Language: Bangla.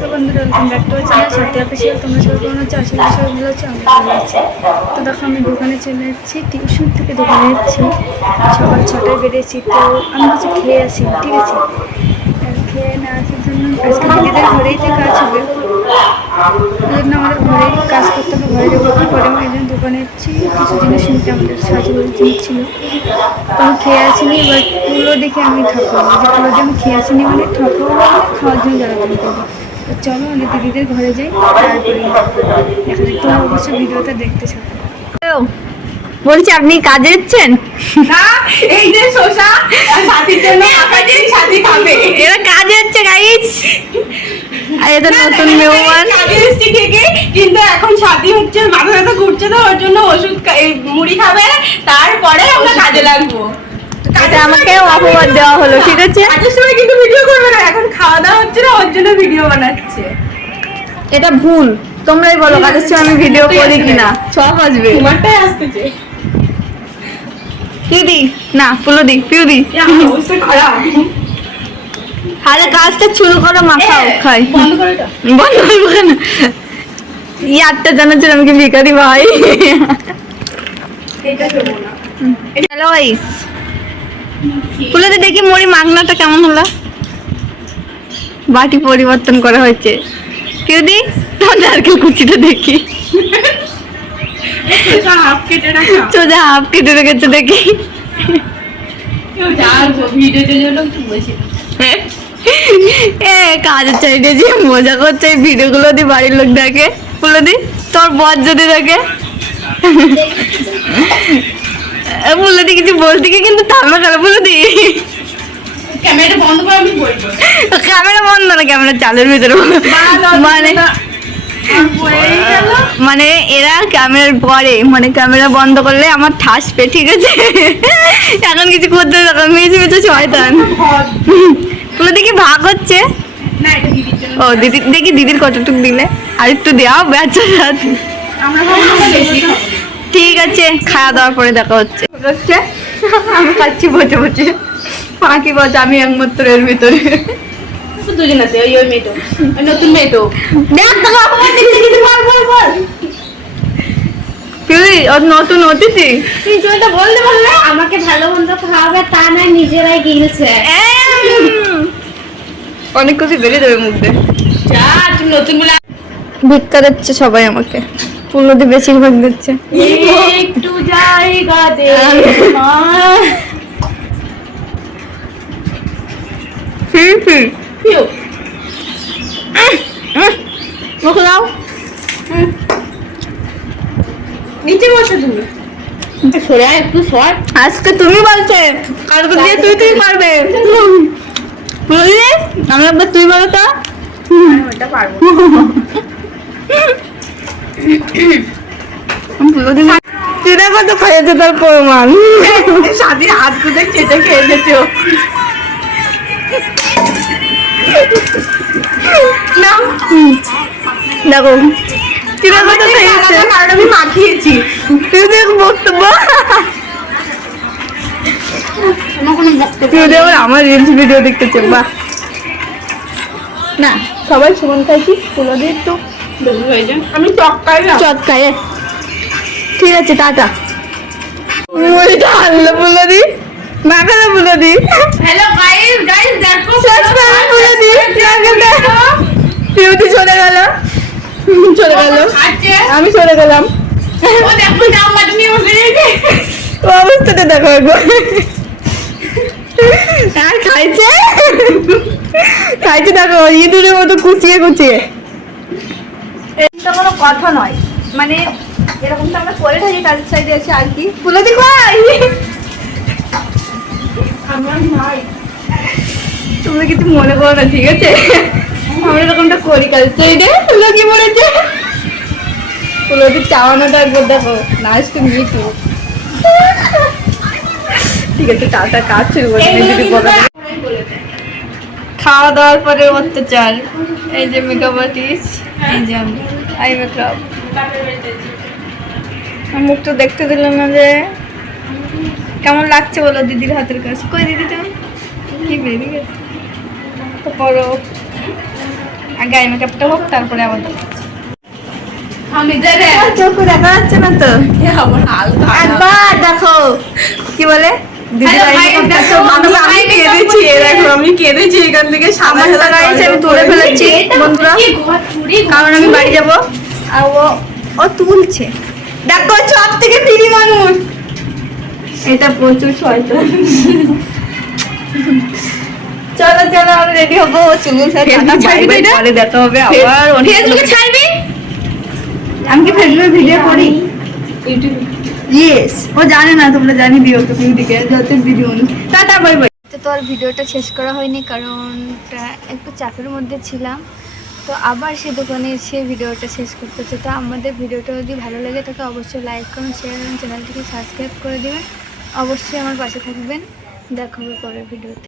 তো বন্ধুরা ওয়েলকাম ব্যাক টু চ্যানেল সত্যি অফিসিয়াল। তোমরা সবাই কেমন হচ্ছে? আশা করি সবাই ভালো হচ্ছে, আমি ভালো আছি। তো দেখো আমি দোকানে চলে যাচ্ছি, টিউশন থেকে দোকানে যাচ্ছি। সকাল 6টায় বেরিয়েছি। তো আমি কিছু খেয়ে আসি, ঠিক আছে? খেয়ে না আসার জন্য আজকে দিদিদের ঘরেই তো কাজ হবে, ওই জন্য আমাদের ঘরেই কাজ করতে হবে। ঘরে যাবো কী করে, আমি একজন দোকানে যাচ্ছি কিছু জিনিস নিতে, আমাদের সাজুগুলো জিনিস ছিল। তো আমি খেয়ে আসিনি, এবার পুরো দেখে আমি ঠকাবো যে পুরো যে আমি খেয়ে আসিনি মানে ঠকাবো, খাওয়ার জন্য জ্বালাতন করবো। তো চলো আমি দিদিদের ঘরে যাই, তারপরে দেখা যাক। তোমরা অবশ্যই ভিডিওটা দেখতে থাকো। বলছি আপনি কাজে যাচ্ছেন? না, এই যে শসা সাথীর জন্য আকাশের সাথী খাবে। এরা কাজে যাচ্ছে গাইস। আর এটা নতুন মেহমান। কাজে এসেছি ঠিকই, কিন্তু এখন সাথী হচ্ছে, মাথা ব্যথা ঘুরছে, তো ওর জন্য ওষুধ মুড়ি খাবে, তারপরে আমরা কাজে লাগবো। এটা আমাকে অপবাদ দেওয়া হলো, ঠিক আছে? কাজের সময় কিন্তু ভিডিও করবে না, এখন খাওয়া দাওয়া হচ্ছে না, ওর জন্য ভিডিও বানাচ্ছে। এটা ভুল, তোমরাই বলো কাজের সময় আমি ভিডিও করি কিনা। সব আসবে তোমারটাই আসতেছে। পিউদি না পুলদি পিউদি, অবস্থা খারাপ। তাহলে কাজটা শুরু করো, মাখাও খাই। বন্ধ করে দাও। বন্ধ করবো কেন? ইয়ারটা জানাচ্ছেন আমি কি ভিখারি ভাই? এটা দেবো না। হ্যালো গাইস, পুলদি দেখি মুড়ি মাগনাটা কেমন হলো। বাটি পরিবর্তন করা হয়েছে। পিউদি তোমার নারকেল কুচিটা দেখি, এটা হাফ কেটে রাখা। সোজা হাফ কেটে রেখেছে দেখি। ভিডিওতে জন্য একটু বসে। এ কাজের চাইতে যে মজা করছে, এই ভিডিওগুলো দি বাড়ির লোক দেখে। পুলদি তোর বর যদি দেখে, পুলদি কিছু বলতে গিয়ে কিন্তু থামা গেল। পুলদি ক্যামেরাটা বন্ধ করে আমি বলবো। ক্যামেরা বন্ধ না, ক্যামেরা চালের ভিতরে মানে মানে এরা ক্যামেরার পরে মানে ক্যামেরা বন্ধ করলে আমার ঠাসবে, ঠিক আছে? এখন কিছু করতে হবে, মেঝে মেঝে শয়তান। পুরো দেখি ভাগ হচ্ছে। না, এটা দিদির জন্য। ও দিদি দেখি দিদির কতটুক দিলে, আর একটু দেওয়া বেচা সাথে। আমরা বেশি খাবো। ঠিক আছে, খাওয়া দাওয়ার পরে দেখা হচ্ছে। হচ্ছে আমি খাচ্ছি বসে বসে, ফাঁকি বসে আমি একমাত্র এর ভিতরে। দুজন আছে, ওই মেয়েটো, ওই নতুন মেয়েটো। দেখ তো অপমান দিচ্ছে কিন্তু, বল বল বল। তুই ওর নতুন অতিথি, তুই এটা বলতে পারলে আমাকে ভালো মন্দ খাওয়াবে, তা না নিজেরাই গিলছে। অনেক কিছু বেরিয়ে দেবে মুখ দিয়ে। যা, তুমি নতুন বলে ভিক্ষা দিচ্ছে সবাই আমাকে, পুরোদি বেশিরভাগ দিচ্ছে। একটু জায়গা দে মা। পিউ মুখ দাও। নিচে বসে তুমি সরে আয়, একটু সর। আজকে তুমি বলছে, কালকে দিয়ে তুই তুই পারবে। বুঝলি, আমি একবার তুই বলো তো। ওটা পারবো। চিনা কত খাইয়েছে তার প্রমাণ। স্বাধীন হাত খুঁজে চেটে খেয়ে যেতে। দেখো চিনা কত খাইয়েছে, কারণ আমি মাখিয়েছি। তুই দেখ বক্তব্য। আমার কোনো বক্তব্য তুই দেখ আমার রিলস ভিডিও দেখতেছে। বাহ, না সবাই সমান খাইছি, তুলো দিয়ে একটু হয়ে যায়। আমি চক্কাই না। চটকায়। ঠিক আছে, টাটা। মুড়িটা আনলো বলে দি, মাখালো বলে দি। হ্যালো গাইস, গাইস দেখো সাবস্ক্রাইব করে দি। পিউটি চলে গেল, চলে গেল, আছে। আমি চলে গেলাম। ও দেখো নাম মাটি নিয়ে বসে গেছে। ও অবস্থাটা দেখো একবার। আর খাইছে, খাইছে দেখো ইঁদুরের মতো কুচিয়ে কুচিয়ে। এটা কোনো কথা নয়, মানে এরকম তো আমরা করে থাকি কাজের সাইডে এসে আর কি। পুলদি কই? আমার ভাই তোমরা কিছু মনে করো না, ঠিক আছে? আমরা এরকমটা করি কাজের সাইডে। পুলো কি বলেছে? পুলদি চাওয়ানোটা একবার দেখো, নাচ তো মিটু। ঠিক আছে, টাটা, কাজ শুরু করছি যদি বলো। খাওয়া দাওয়ার পরে অত্যাচার। এই যে মেকআপ আর্টিস্ট, এই যে আমি আই মেকআপ। মুখ তো দেখতে দিল না যে। কেমন লাগছে বলো দিদির হাতের কাজ? কই দিদিটা কি বেরিয়ে গেছে তো। পরো আগে আই মেকআপটা হোক তারপরে আবার চোখ দেখা যাচ্ছে না তো আমার হাল একবার দেখো কি বলে দিদি আমি কেঁদেছি দেখো আমি কেঁদেছি এখান থেকে সাদা সাদা গাইছে আমি তুলে ফেলেছি বন্ধুরা কারণ আমি বাড়ি যাব আর ও তুলছে দেখো সব থেকে ফ্রি মানুষ এটা প্রচুর শয়তান চলো চলো আমরা রেডি হবো চুল পরে দেখা হবে আবার ফেসবুকে ছাড়বি আমি কি ফেসবুকে ভিডিও করি ইয়েস ও জানে না তোমরা জানি দিও তো দিকে যত ভিডিও টাটা বাই বাই তো আর ভিডিওটা শেষ করা হয়নি কারণ একটু চাপের মধ্যে ছিলাম। তো আবার সে দোকানে এসে ভিডিওটা শেষ করতে হচ্ছে। তো আমাদের ভিডিওটা যদি ভালো লাগে তাকে অবশ্যই লাইক করুন, শেয়ার করুন, চ্যানেলটিকে সাবস্ক্রাইব করে দেবেন। অবশ্যই আমার পাশে থাকবেন। দেখা হবে পরের ভিডিওতে।